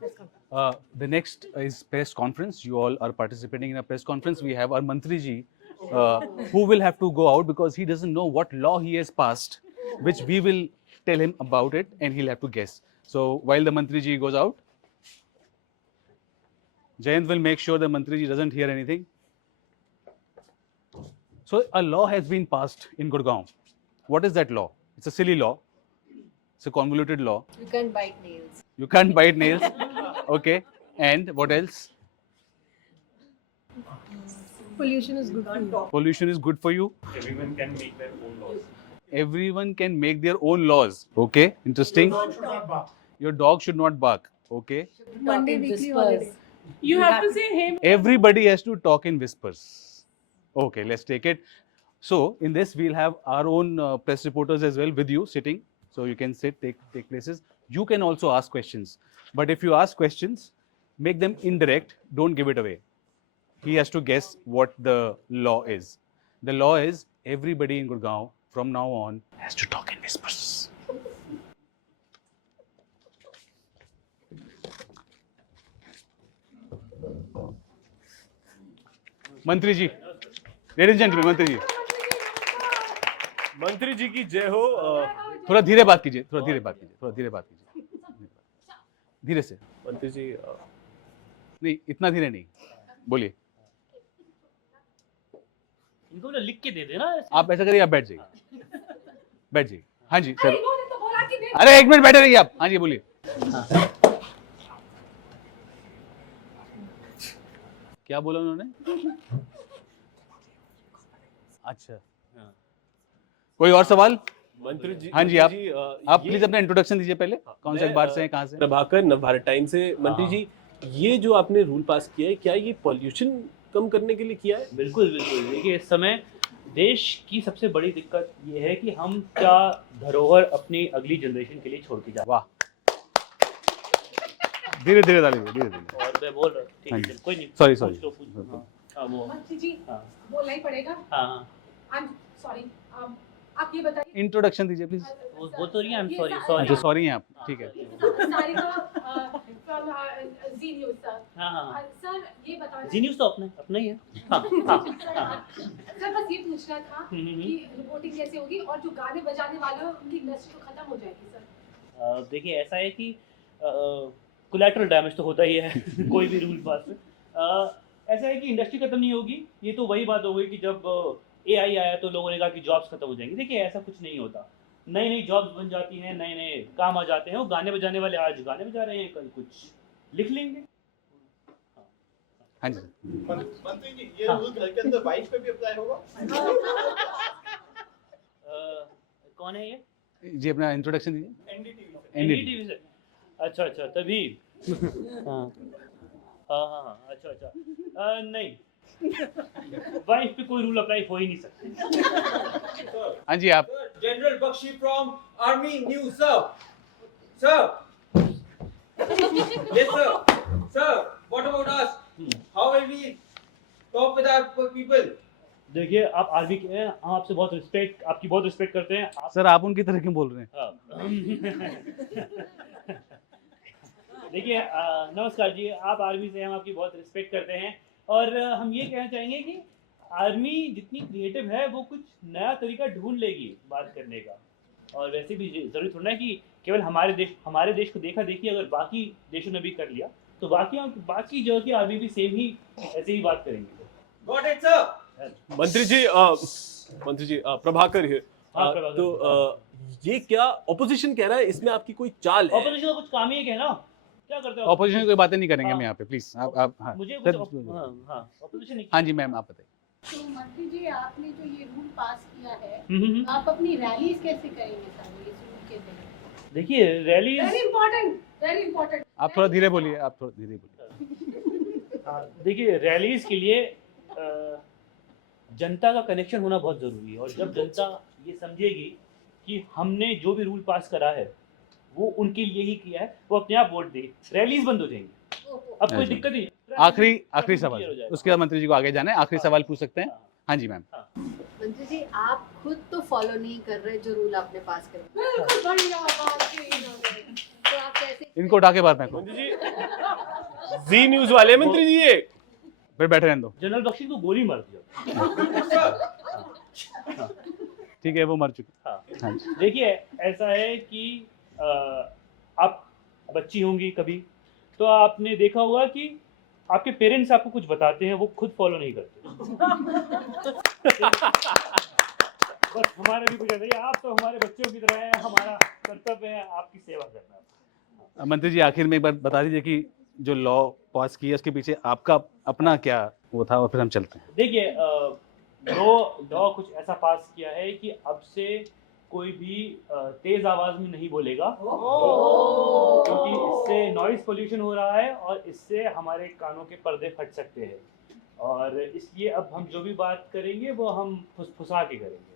The next is press conference. You all are participating in a press conference. We have our Mantri ji, who will have to go out because he doesn't know what law he has passed, which we will tell him about it, and he'll have to guess. So while the Mantri ji goes out, Jayant will make sure the Mantri ji doesn't hear anything. So a law has been passed in Gurgaon. What is that law? It's a silly law. It's a convoluted law. You can't bite nails. You can't bite nails. Okay. And what else? Pollution is good for you. Pollution is good for you. Everyone can make their own laws. Everyone can make their own laws. Okay. Interesting. Your dog should not bark. Your dog should not bark. Okay. Monday weekly holiday. You have to say him. Everybody has to talk in whispers. Okay, let's take it. So in this, we'll have our own press reporters as well with you sitting. So you can sit, take places. You can also ask questions. But if you ask questions, make them indirect. Don't give it away. He has to guess what the law is. The law is everybody in Gurgaon from now on has to talk in whispers. मंत्री जी, ladies and gentleman, मंत्री जी, मंत्री जी की जय हो। थोड़ा धीरे बात कीजिए, थोड़ा धीरे बात कीजिए, धीरे से। मंत्री जी नहीं, इतना धीरे नहीं, बोलिए। इनको ना लिख के दे देना। आप ऐसा करिए, आप बैठ जाइए। हाँ जी सर। अरे एक मिनट बैठे रहिए आप। हाँ जी बोलिए। क्या बोला उन्होंने? अच्छा, कोई और सवाल? मंत्री जी, हाँ जी, आप प्लीज अपना इंट्रोडक्शन दीजिए पहले। कौन से अखबार से हैं, कहाँ से? प्रभाकर, नवभारत टाइम्स से। मंत्री जी, ये जो आपने रूल पास किया है, क्या ये पॉल्यूशन कम करने के लिए किया है? बिल्कुल बिल्कुल। देखिए, इस समय देश की सबसे बड़ी दिक्कत ये है कि हम क्या धरोहर अपनी अगली जनरेशन के लिए छोड़ के जा रहे हैं। वाह, धीरे धीरे डालिए, धीरे धीरे। और मैं बोल रहा हूँ, ठीक हाँ है, जी। कोई नहीं। सॉरी, पूछ लो, पूछ लो। हाँ, वो मंत्री जी, हाँ बोलना ही पड़ेगा। हाँ, I'm sorry, आप ये बताइए। इंट्रोडक्शन दीजिए प्लीज। वो बोल तो रही है, ये सॉरी सा- सॉरी। अच्छा, सॉरी हैं आप, ठीक है। Sarika from Z News sir. हाँ हाँ, सर ये बताना। जी न्यूज़ तो अपना ही है। हाँ हाँ। सर बस ये पूछना था कि रिपोर्टिंग कैसे होगी और जो गाने बजाने वाले हैं उनकी इंडस्ट्री तो खत्म हो जाएगी सर। देखिए, ऐसा है कि कोलैटरल डैमेज तो होता ही है कोई भी रूल पास में। ऐसा है कि इंडस्ट्री खत्म नहीं होगी। ये तो वही बात हो गई कि जब AI आया तो लोगों ने कहा कि जॉब्स खत्म हो जाएंगी। देखिए, ऐसा कुछ नहीं होता। नई नई जॉब्स बन जाती हैं, नए नए काम आ जाते हैं। वो गाने बजाने वाले आज गाने बजा रहे हैं, कल कुछ लिख लेंगे। हाँ जी। मंत्री जी, ये रूल घर के अंदर वाइफ पे भी अप्लाई होगा? कौन है ये? जी अपना इंट्रोडक्शन दीजिए। एनडीटीवी से। NDTV से। अच्छा, तभी। हाँ हाँ, अच्छा। नहीं, वाइफ पे कोई रूल अप्लाई हो ही नहीं सकता। हाँ जी, आप। General Bakshi from Army News, sir. Sir. Yes, sir. Sir, what about us? How will we talk with our people? देखिए, आप आर्मी के हैं, हम आपकी बहुत रिस्पेक्ट करते हैं। सर आप उनकी तरह क्यों बोल रहे हैं? देखिए, नमस्कार जी, आप आर्मी से हैं, हम आपकी बहुत रिस्पेक्ट करते हैं। और हम ये कहना चाहेंगे कि आर्मी जितनी क्रिएटिव है वो कुछ नया तरीका ढूंढ लेगी बात करने का। और वैसे भी ज़रूरी थोड़ा ना कि केवल हमारे देश को देखा देखी अगर बाकी देशों ने भी कर लिया तो बाकी जगह की आर्मी भी सेम ही ऐसे ही बात करेंगे। Got it, sir. मंत्री जी, प्रभाकर है। हाँ, प्रभाकर। तो ये क्या ऑपोजिशन कह रहा है, इसमें आपकी कोई चाल है? ऑपोजिशन का कुछ काम ही है ना, क्या करते हो? ऑपोजिशन की कोई बातें नहीं करेंगे हम हाँ। यहाँ पे, प्लीज आप। हाँ मुझे सर, ऑपोजिशन नहीं। हाँ जी मैम, आप बताइए। तो मंत्री जी, आपने जो ये रूल पास किया है, हम्म। आप अपनी रैलीज कैसे करेंगे सारे इस रूल के तहत? देखिए, रैली वेरी इंपॉर्टेंट। आप थोड़ा धीरे बोलिए, देखिए, रैलीज के लिए जनता का कनेक्शन होना बहुत ज़रूरी है। और जब जनता ये समझेगी कि हमने जो भी रूल पास करा है वो उनके लिए ही किया है, वो अपने आप वोट देगी, रैलीज बंद हो जाएंगी। अब कोई अच्छा। दिक्कत नहीं। आखिरी सवाल, उसके बाद मंत्री जी को आगे जाना है। आखिरी सवाल पूछ सकते हैं? हाँ जी मैम। मंत्री जी, आप खुद तो फॉलो नहीं कर रहे जो रूल आपने पास करे, बिल्कुल बढ़िया बात की इन्होंने। तो आप कैसे? इनको उठा के बाहर फेंको। मंत्री जी, जी न्यूज वाले हैं मंत्री जी ये। फिर बैठे रहने दो, जनरल बख्शी को गोली मार दिया। ठीक है वो मर चुके। हाँ हाँ जी। देखिए ऐसा है कि आप बच्ची होंगी कभी, तो आपने देखा होगा कि आपके पेरेंट्स आपको कुछ बताते हैं, वो खुद फॉलो नहीं करते। बस हमारा भी कुछ ऐसा ही है, आप तो हमारे बच्चों की तरह हैं, हमारा कर्तव्य है आपकी सेवा करना। मंत्री जी आखिर में एक बार बता दीजिए कि जो लॉ पास किया उसके पीछे आपका अपना क्या वो था, और फिर हम चलते हैं। देखिए लॉ कुछ ऐसा पास किया है कि अब से कोई भी तेज आवाज में नहीं बोलेगा, क्योंकि इससे नॉइज पोल्यूशन हो रहा है और इससे हमारे कानों के पर्दे फट सकते हैं, और इसलिए अब हम जो भी बात करेंगे वो हम फुसफुसा के करेंगे।